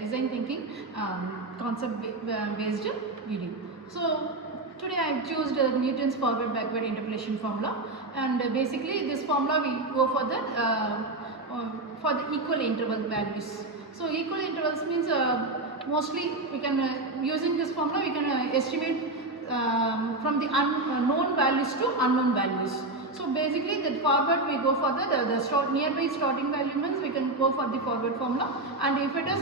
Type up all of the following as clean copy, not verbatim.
design thinking concept based video. So today I have chosen Newton's forward backward interpolation formula, and basically this formula we go for the equal interval values. So equal intervals means mostly we can using this formula we can estimate from the known values to unknown values. So basically the forward we go for the nearby starting value means we can go for the forward formula, and if it is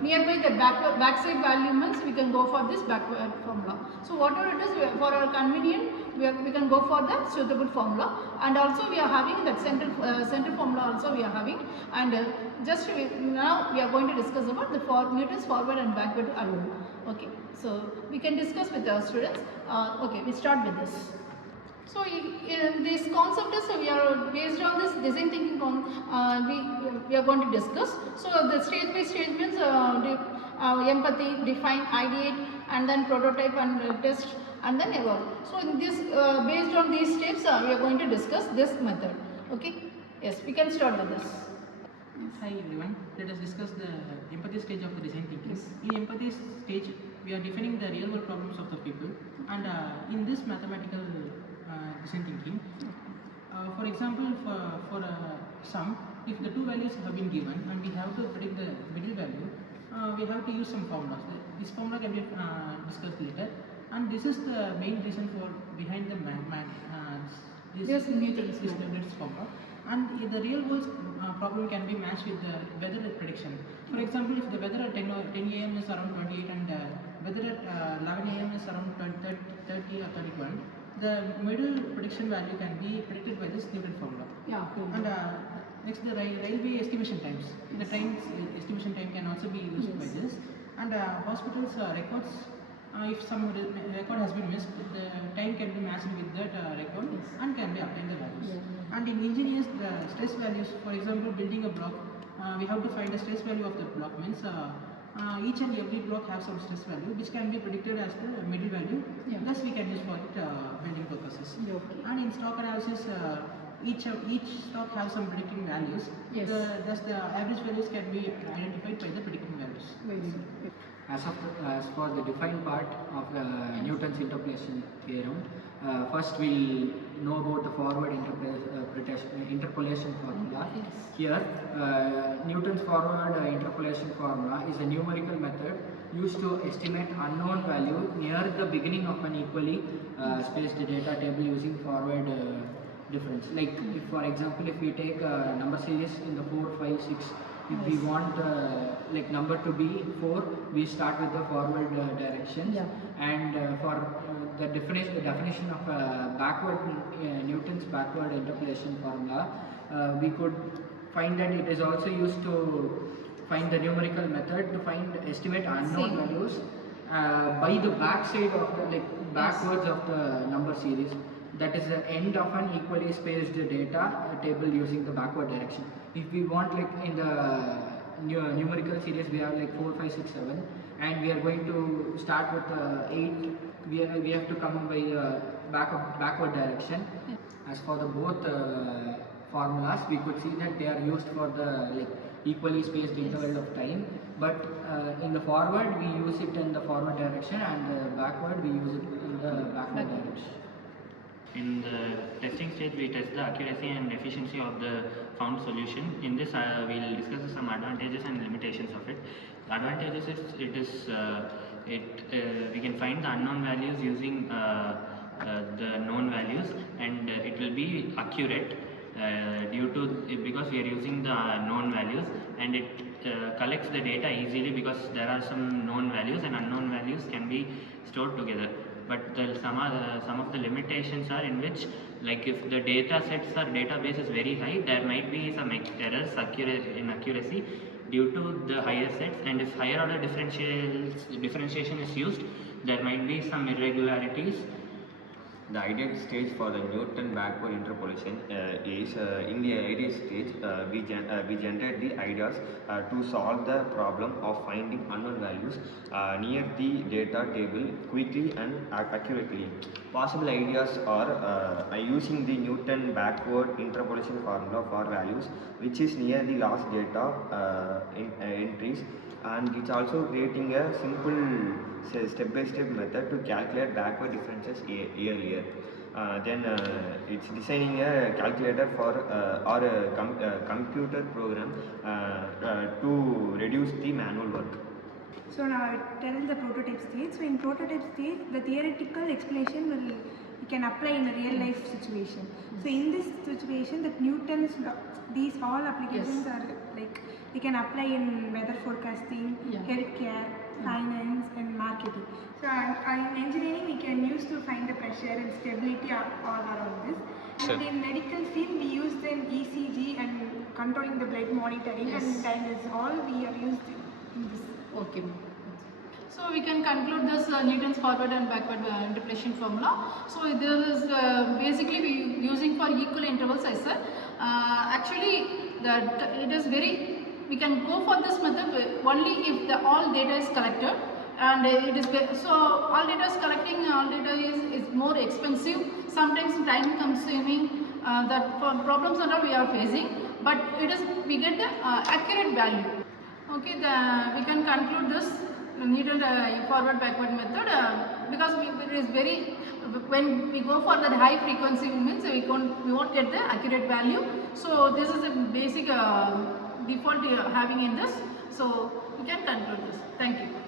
nearby the backside value means we can go for this backward formula. So whatever it is for our convenient we can go for the suitable formula, and also we are having that center formula also we are having, and now we are going to discuss about the Newton's forward and backward alone. Okay, so we can discuss with our students. Okay, we start with this. So this concept is we are based on this design thinking we are going to discuss. So the stage by stage means empathy, define, ideate, and then prototype and test, and then evolve. So in this based on these steps we are going to discuss this method. Okay, yes, we can start with this. Hi everyone, let us discuss the empathy stage of the design thinking. Yes. In empathy stage, we are defining the real world problems of the people, and in this mathematical design thinking, for example, for a sum, if the two values have been given and we have to predict the middle value, we have to use some formulas. This formula can be discussed later, and this is the main reason for behind the Newton's formula. And if the real world problem can be matched with the weather prediction. For example, if the weather at 10 a.m. is around 28 and weather at 11 a.m. is around 30 or 31, the middle prediction value can be predicted by this Newton formula. Yeah. And next, the railway estimation times. Yes. The train's estimation time can also be used by this. And hospitals records. If some record has been missed, the time can be matched with that record. Yes. And can be obtained the values. Yeah. And in engineers, the stress values, for example, building a block, we have to find the stress value of the block. Means each and every block have some stress value which can be predicted as the middle value. Yeah. Thus we can use for it building purposes. Yeah, okay. And in stock analysis, each stock have some predicting values. Yes. Thus the average values can be identified by the predicting values. Very good. As for the defined part of Newton's interpolation theorem, first we'll know about the forward interpolation formula. Yes. Here, Newton's forward interpolation formula is a numerical method used to estimate unknown value near the beginning of an equally spaced data table using forward difference. Like, if, for example, if we take a number series in the 4, 5, 6. If we want like number to be 4, we start with the forward direction. Yeah. And for the definition of backward Newton's backward interpolation formula, we could find that it is also used to find the numerical method to estimate unknown values by the backside of the backwards of the number series. That is the end of an equally spaced data table using the backward direction. If we want, like in the numerical series, we have like 4, 5, 6, 7, and we are going to start with 8. We have to come by backward direction. As for the both formulas, we could see that they are used for the equally spaced interval of time. But in the forward, we use it in the forward direction, and backward, we use it in the backward direction. In the testing stage, we test the accuracy and efficiency of the found solution. In this, we will discuss some advantages and limitations of it. The advantages is we can find the unknown values using the known values, and it will be accurate because we are using the known values, and it collects the data easily because there are some known values and unknown values can be stored together. But some of the limitations are in which, like if the data sets or database is very high, there might be some errors in accuracy due to the higher sets, and if higher order differentiation is used, there might be some irregularities The ideal stage for the Newton backward interpolation is in the ideal stage we generate the ideas to solve the problem of finding unknown values near the data table quickly and accurately. Possible ideas are using the Newton backward interpolation formula for values which is near the last data entries, and it's also creating a simple step-by-step method to calculate backward differences earlier. Then it's designing a calculator for or a computer program to reduce the manual work. So now I tell the prototype stage. So in prototype stage, the theoretical explanation will you can apply in a real life situation. So in this situation, that Newton's these all applications are like we can apply in weather forecasting, healthcare, finance, and marketing. So in engineering, we can use to find the pressure and stability all around this. And in medical field, we use then ECG and controlling the blood monitoring and time is all we are used in this. Okay. So we can conclude this Newton's forward and backward interpolation formula. So this is basically we using for equal intervals, I said. Actually, it is very, we can go for this method only if the all data is collected, and it is so all data is collecting, all data is more expensive, sometimes time consuming, that problems and all we are facing, but it is we get the accurate value. Okay, we can conclude this Newton forward backward method because it is very, when we go for the high frequency means we won't get the accurate value. So this is a basic default having in this. So we can conclude this. Thank you.